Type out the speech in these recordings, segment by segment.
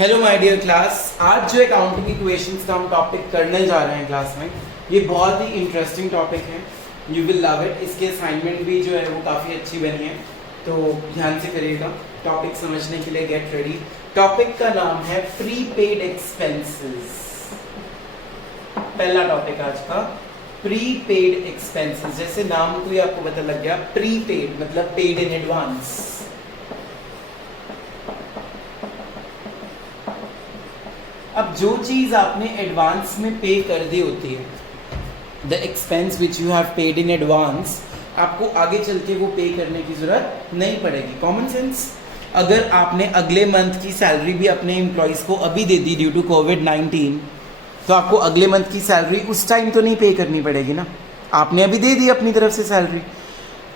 Hello my dear class. आज जो accounting equations का हम टॉपिक करने जा रहे हैं क्लास में, ये बहुत ही इंटरेस्टिंग टॉपिक है। You will love it. इसके असाइनमेंट भी जो है वो काफ़ी अच्छी बनी है, तो ध्यान से करिएगा। टॉपिक समझने के लिए गेट रेडी। टॉपिक का नाम है प्रीपेड एक्सपेंसेस। पहला टॉपिक आज का प्रीपेड एक्सपेंसेस। जैसे नाम को ही आपको पता लग गया, प्रीपेड मतलब पेड इन एडवांस। अब जो चीज आपने एडवांस में पे कर दी होती है, the expense which you have paid in advance, आपको आगे चल के वो पे करने की जरूरत नहीं पड़ेगी। Common sense. अगर आपने अगले मंथ की सैलरी भी अपने एम्प्लॉयज को अभी दे दी ड्यू टू कोविड-19, तो आपको अगले मंथ की सैलरी उस टाइम तो नहीं पे करनी पड़ेगी ना। आपने अभी दे दी अपनी तरफ से सैलरी,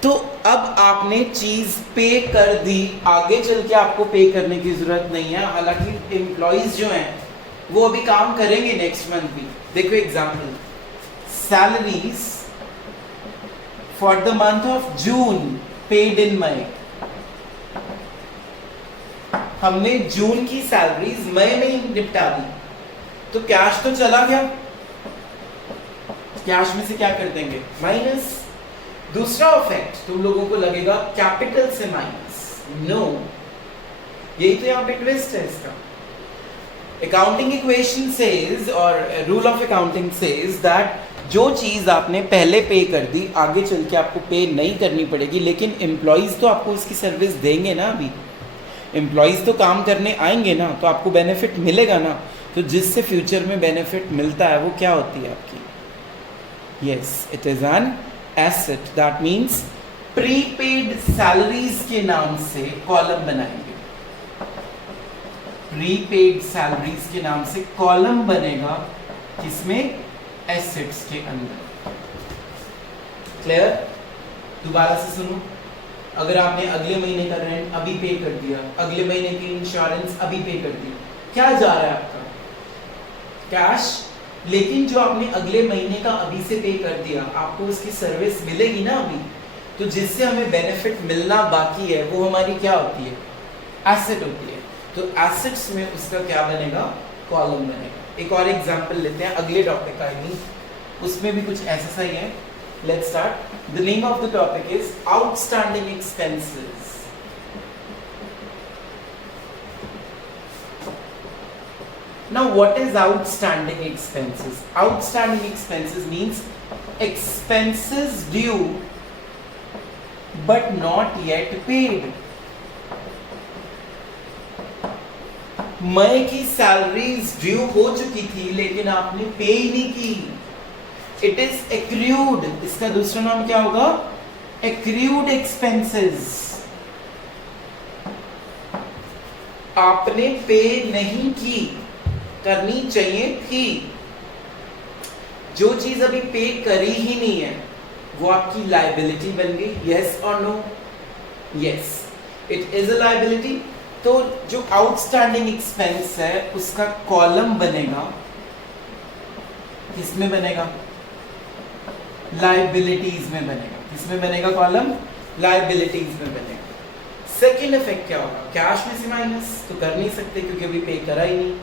तो अब आपने चीज पे कर दी, आगे चल के आपको पे करने की जरूरत नहीं है। हालांकि एम्प्लॉयज जो हैं वो अभी काम करेंगे नेक्स्ट मंथ भी। देखो example, salaries for the month of June paid in May. हमने जून की सैलरीज मई में ही निपटा दी, तो कैश तो चला गया। कैश में से क्या कर देंगे? माइनस। दूसरा इफेक्ट तुम लोगों को लगेगा कैपिटल से माइनस। नो, यही तो यहां पे ट्विस्ट है इसका। अकाउंटिंग इक्वेशन सेज और rule of accounting says that जो चीज आपने पहले पे कर दी, आगे चल के आपको पे नहीं करनी पड़ेगी। लेकिन एम्प्लॉयज तो आपको इसकी सर्विस देंगे ना। अभी एम्प्लॉयज तो काम करने आएंगे ना, तो आपको बेनिफिट मिलेगा ना। तो जिससे फ्यूचर में बेनिफिट मिलता है वो क्या होती है आपकी? Yes, it is an asset. That means prepaid salaries के नाम से कॉलम बनाएंगे। प्रीपेड सैलरीज के नाम से कॉलम बनेगा, किसमें? एसेट्स के अंदर। क्लियर? दोबारा से सुनो। अगर आपने अगले महीने का रेंट अभी पे कर दिया, अगले महीने की इंश्योरेंस अभी पे कर दी, क्या जा रहा है आपका? कैश। लेकिन जो आपने अगले महीने का अभी से पे कर दिया, आपको उसकी सर्विस मिलेगी ना अभी, तो जिससे हमें बेनिफिट मिलना बाकी है वो हमारी क्या होती है? एसेट होती है। तो एसेट्स में उसका क्या बनेगा? कॉलम बनेगा। एक और एग्जांपल लेते हैं अगले टॉपिक का ही, उसमें भी कुछ ऐसा सा ही है। Let's start. The name of the topic is outstanding expenses. Now what is outstanding expenses? Outstanding expenses means expenses due but not yet paid. मई की सैलरीज ड्यू हो चुकी थी लेकिन आपने पे ही नहीं की। It is accrued. इसका दूसरा नाम क्या होगा? Accrued expenses. आपने पे नहीं की, करनी चाहिए थी। जो चीज अभी पे करी ही नहीं है वो आपकी लायबिलिटी बन गई। यस और no? Yes, it is a liability. तो जो आउटस्टैंडिंग एक्सपेंस है उसका कॉलम बनेगा, किसमें बनेगा? लायबिलिटीज में बनेगा। किसमें बनेगा कॉलम? लायबिलिटीज में बनेगा। सेकेंड इफेक्ट क्या होगा? कैश में से माइनस तो कर नहीं सकते क्योंकि अभी पे करा ही नहीं।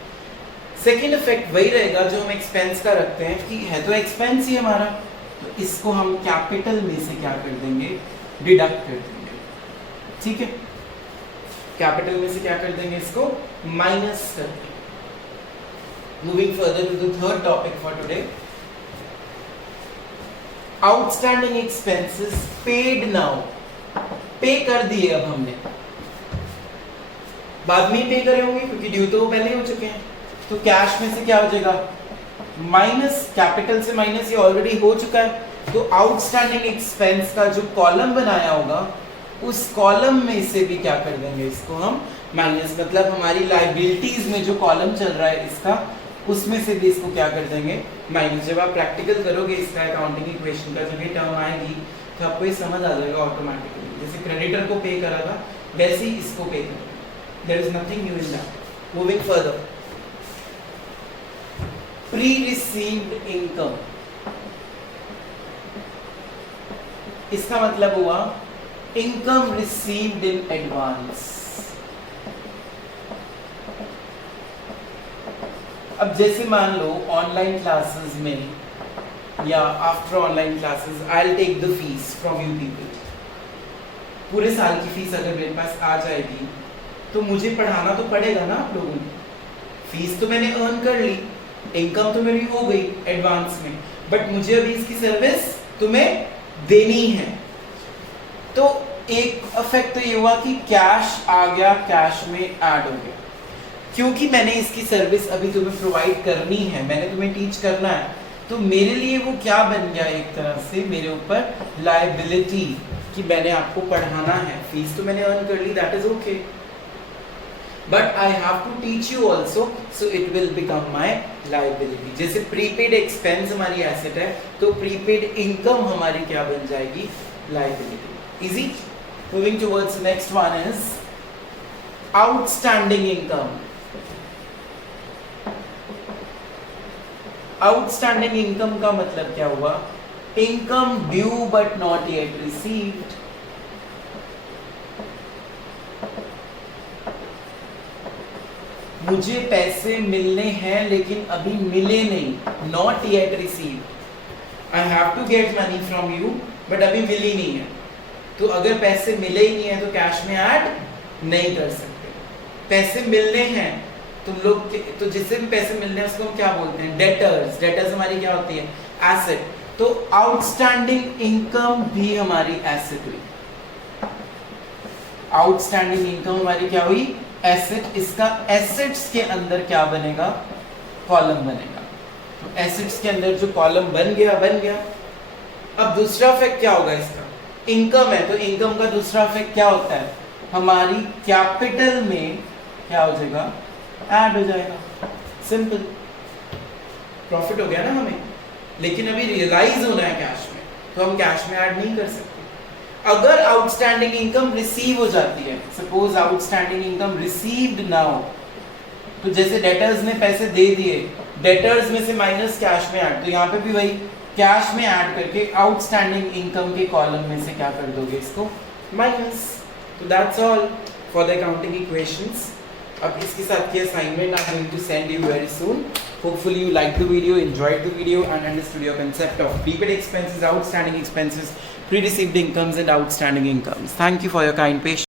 सेकेंड इफेक्ट वही रहेगा जो हम एक्सपेंस का रखते हैं कि है तो एक्सपेंस ही हमारा, तो इसको हम कैपिटल में से क्या कर देंगे? डिडक्ट कर देंगे। ठीक है, कैपिटल में से क्या कर देंगे? इसको माइनस कर देंगे। Moving further to the third topic for today, outstanding expenses paid now. Pay कर दिए अब हमने, बाद में पे करे होंगे क्योंकि ड्यू तो पहले हो चुके हैं। तो कैश में से क्या हो जाएगा? माइनस। कैपिटल से माइनस, ये ऑलरेडी हो चुका है। तो आउटस्टैंडिंग एक्सपेंस का जो कॉलम बनाया होगा उस कॉलम में से भी क्या कर देंगे? इसको हम माइनस। मतलब हमारी लायबिलिटीज में जो कॉलम चल रहा है इसका, उसमें से भी इसको क्या कर देंगे? माइनस। जब आप प्रैक्टिकल करोगे इसका अकाउंटिंग इक्वेशन का, जब ये टर्म आएगी तो आपको ये समझ आ जाएगा ऑटोमेटिकली। जैसे क्रेडिटर को पे करा था वैसे ही इसको पे करेंगे। There is nothing new in that. Moving further, pre received income. इसका मतलब हुआ इनकम रिसीव्ड इन एडवांस। अब जैसे मान लो ऑनलाइन क्लासेस में या after online classes I will take the fees from you people. पूरे साल की फीस अगर मेरे पास आ जाएगी तो मुझे पढ़ाना तो पड़ेगा ना आप लोगों ने। फीस तो मैंने अर्न कर ली, इनकम तो मेरी हो गई एडवांस में, बट मुझे अभी इसकी सर्विस तुम्हें देनी है। तो एक इफेक्ट तो ये हुआ कि कैश आ गया, कैश में ऐड हो गया, क्योंकि मैंने इसकी सर्विस अभी तुम्हें प्रोवाइड करनी है, मैंने तुम्हें टीच करना है, तो मेरे लिए वो क्या बन गया, एक तरह से मेरे ऊपर लायबिलिटी कि मैंने आपको पढ़ाना है। फीस तो मैंने अर्न कर ली, that is okay, but I have to teach you also, so it will become my liability. जैसे प्रीपेड एक्सपेंस हमारी एसेट है, तो प्रीपेड इनकम हमारी क्या बन जाएगी, liability. Easy. Moving towards next one is outstanding income. Outstanding income का मतलब क्या हुआ, income due but not yet received. मुझे पैसे मिलने हैं लेकिन अभी मिले नहीं, not yet received. I have to get money from you but अभी मिली नहीं है, तो अगर पैसे मिले ही नहीं है तो कैश में ऐड नहीं कर सकते। पैसे मिलने हैं तुम लोग, तो जिससे भी पैसे मिलने हैं उसको हम क्या बोलते हैं, डेटर्स। डेटर्स हमारी क्या होती है, एसेट। तो आउटस्टैंडिंग इनकम भी हमारी एसेट हुई। आउटस्टैंडिंग इनकम हमारी क्या हुई, एसेट। इसका एसेट्स के अंदर क्या बनेगा, कॉलम बनेगा। तो एसेट्स के अंदर जो कॉलम बन गया। अब दूसरा इफेक्ट क्या होगा इसका, इनकम है तो इनकम का दूसरा इफेक्ट क्या होता है, हमारी कैपिटल में क्या हो जाएगा, ऐड हो जाएगा। सिंपल, प्रॉफिट हो गया ना हमें, लेकिन अभी रियलाइज होना है कैश में, तो हम कैश में ऐड नहीं कर सकते। अगर आउटस्टैंडिंग इनकम रिसीव हो जाती है, suppose outstanding income received now, तो जैसे डेटर्स ने पैसे दे दिए, डेटर्स में से माइनस कैश में ऐड, तो यहाँ पे भी वही कैश में ऐड करके आउटस्टैंडिंग इनकम के कॉलम में से क्या कर दोगे, इसको माइनस। तो that's all for the accounting equations. अब इसके साथ की assignment I am going to send you very soon. Hopefully you liked the video, enjoyed the video and understood your concept of prepaid expenses, outstanding expenses, pre-received incomes and outstanding incomes. Thank you for your kind patience.